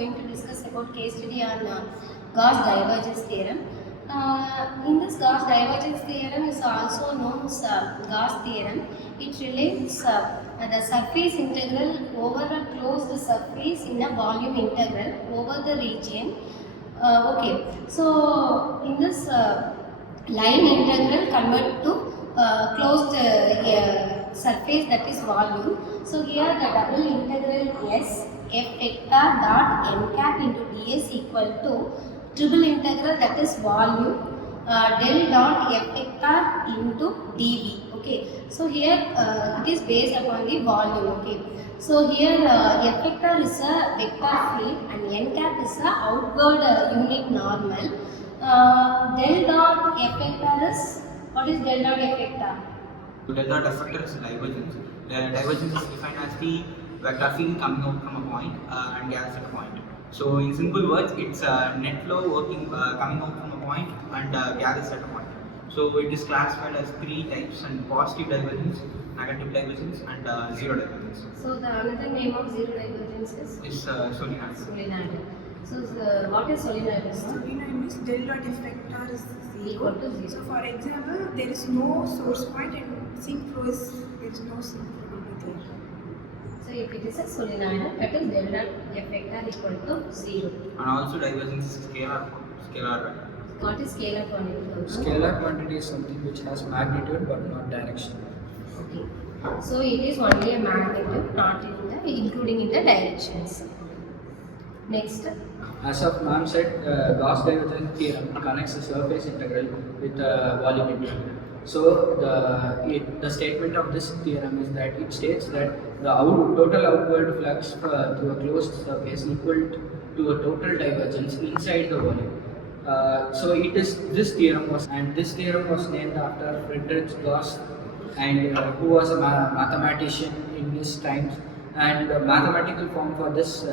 going to discuss about case study on Gauss Divergence Theorem. In this Gauss Divergence Theorem is also known as Gauss Theorem. It relates the surface integral over a closed surface in a volume integral over the region. Okay, so in this line integral convert to closed surface, that is volume. So here the double integral S f vector dot n cap into ds equal to triple integral, that is volume del dot f vector into dv. Okay, so here it is based upon the volume. Okay, so here f vector is a vector field and n cap is a outward unit normal. Del dot f vector is, what is del dot f vector? Del dot f vector is divergence. Divergence is defined as the vector field coming out from a point and gas at a point. So in simple words, it's net flow working coming out from a point and gas at a point. So it is classified as three types: and positive divergence, negative divergence, and zero divergence. So the another name of zero divergence is solenoid. Solenoid. So what is solenoid? Solenoid means del dot f vector is Equal to 0. So for example, there is no source point and sink flow is, there is no sink flow over there. So if it is a solenoid, that is del dot f vector equal to 0. And also divergence is scalar. What is scalar quantity? Scalar quantity is something which has magnitude but not direction. Okay. So it is only a magnitude, not including in the directions. Next. As of ma'am said, Gauss Divergence Theorem connects the surface integral with the volume integral. So the statement of this theorem is that it states that the total outward flux through a closed surface equal to a total divergence inside the volume. So it is this theorem was named after Friedrich Gauss, and who was a mathematician in his times. And the mathematical form for this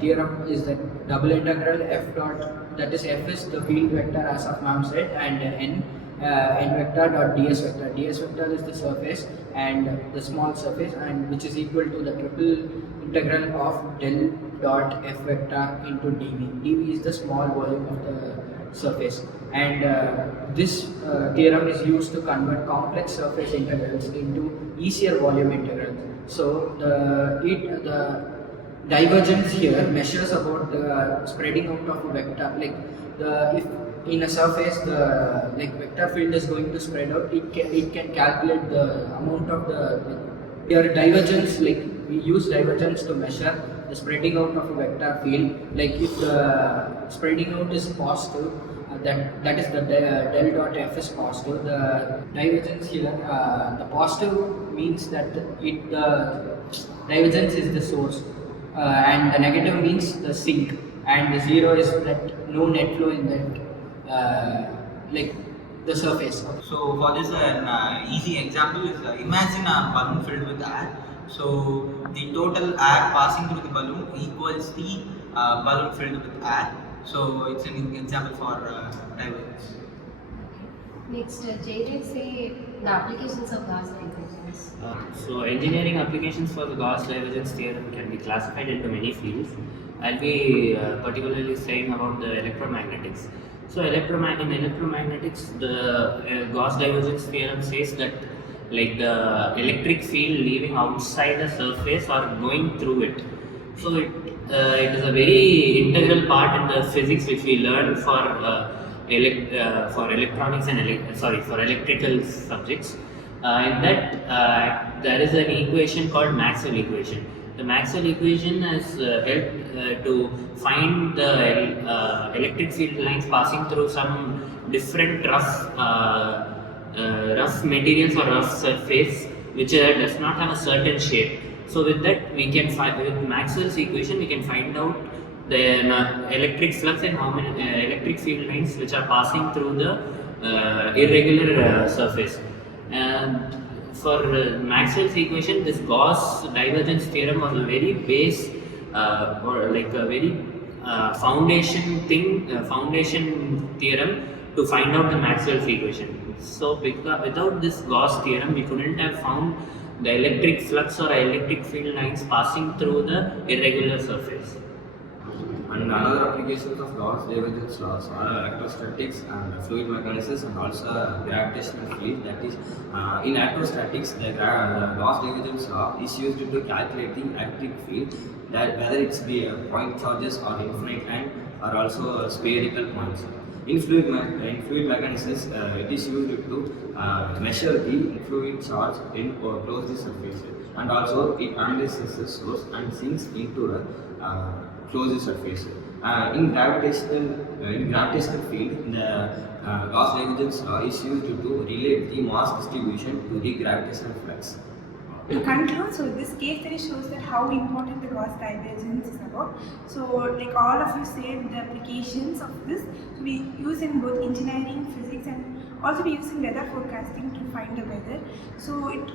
theorem is that double integral f dot, that is f is the field vector as of ma'am said, and n vector dot ds vector. Ds vector is the surface and the small surface, and which is equal to the triple integral of del dot f vector into dv. dv is the small volume of the surface, and this theorem is used to convert complex surface integrals into easier volume integrals. So the divergence here measures about the spreading out of a vector. Like if in a surface the vector field is going to spread out, it can calculate the amount of your divergence. Like we use divergence to measure the spreading out of a vector field. Like if the spreading out is positive, that is the del dot f is positive. The divergence here, the positive means that the divergence is the source. And the negative means the sink, and the zero is that no net flow in that the surface. So for this, an easy example is imagine a balloon filled with air. So the total air passing through the balloon equals the balloon filled with air. So it's an example for divergence. Next, Jaydev, say the applications of Gauss divergence. So engineering applications for the Gauss Divergence Theorem can be classified into many fields. I'll be particularly saying about the electromagnetics. So in electromagnetics, the Gauss Divergence Theorem says that like the electric field leaving outside the surface or going through it. So it is a very integral part in the physics which we learn for electronics and for electrical subjects. In that there is an equation called Maxwell equation. The Maxwell equation has helped to find the electric field lines passing through some different rough materials or rough surface which does not have a certain shape. So with that we can with Maxwell's equation we can find out the electric flux and how many electric field lines which are passing through the irregular surface. And for Maxwell's equation, this Gauss divergence theorem was a very base or like a very foundation theorem to find out the Maxwell's equation. So without this Gauss theorem, we couldn't have found the electric flux or electric field lines passing through the irregular surface. And another applications of Gauss divergence laws are electrostatics and fluid mechanics and also gravitational field. That is, in electrostatics, the Gauss divergence law is used to calculate the electric field, that whether it's be point charges or infinite time or also spherical points. In fluid mechanics, it is used to measure the fluid charge in or close the surface, and also it analyzes the source and sinks into the closed surface. In gravitational field, the Gauss divergence law is used to relate the mass distribution to the gravitational flux. To conclude, so this case study shows that how important the Gauss divergence is about. So like all of you said, the applications of this we use in both engineering, physics, and also we use in weather forecasting to find the weather. So it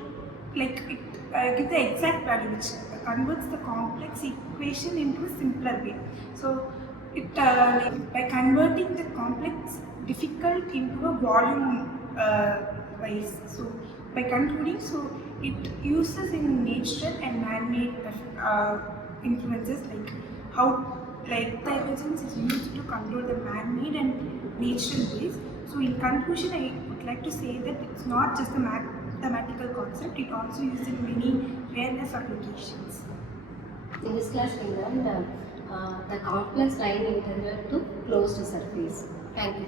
gives the exact value which converts the complex equation into a simpler way. So it by converting the complex difficult into a volume wise. So by concluding, so it uses in natural and man-made influences, like how divergence is used to control the man-made and natural ways. So in conclusion, I would like to say that it's not just a mathematical concept, it also used in many real-life applications. In this class, we learned the complex line integral to closed surface. Thank you.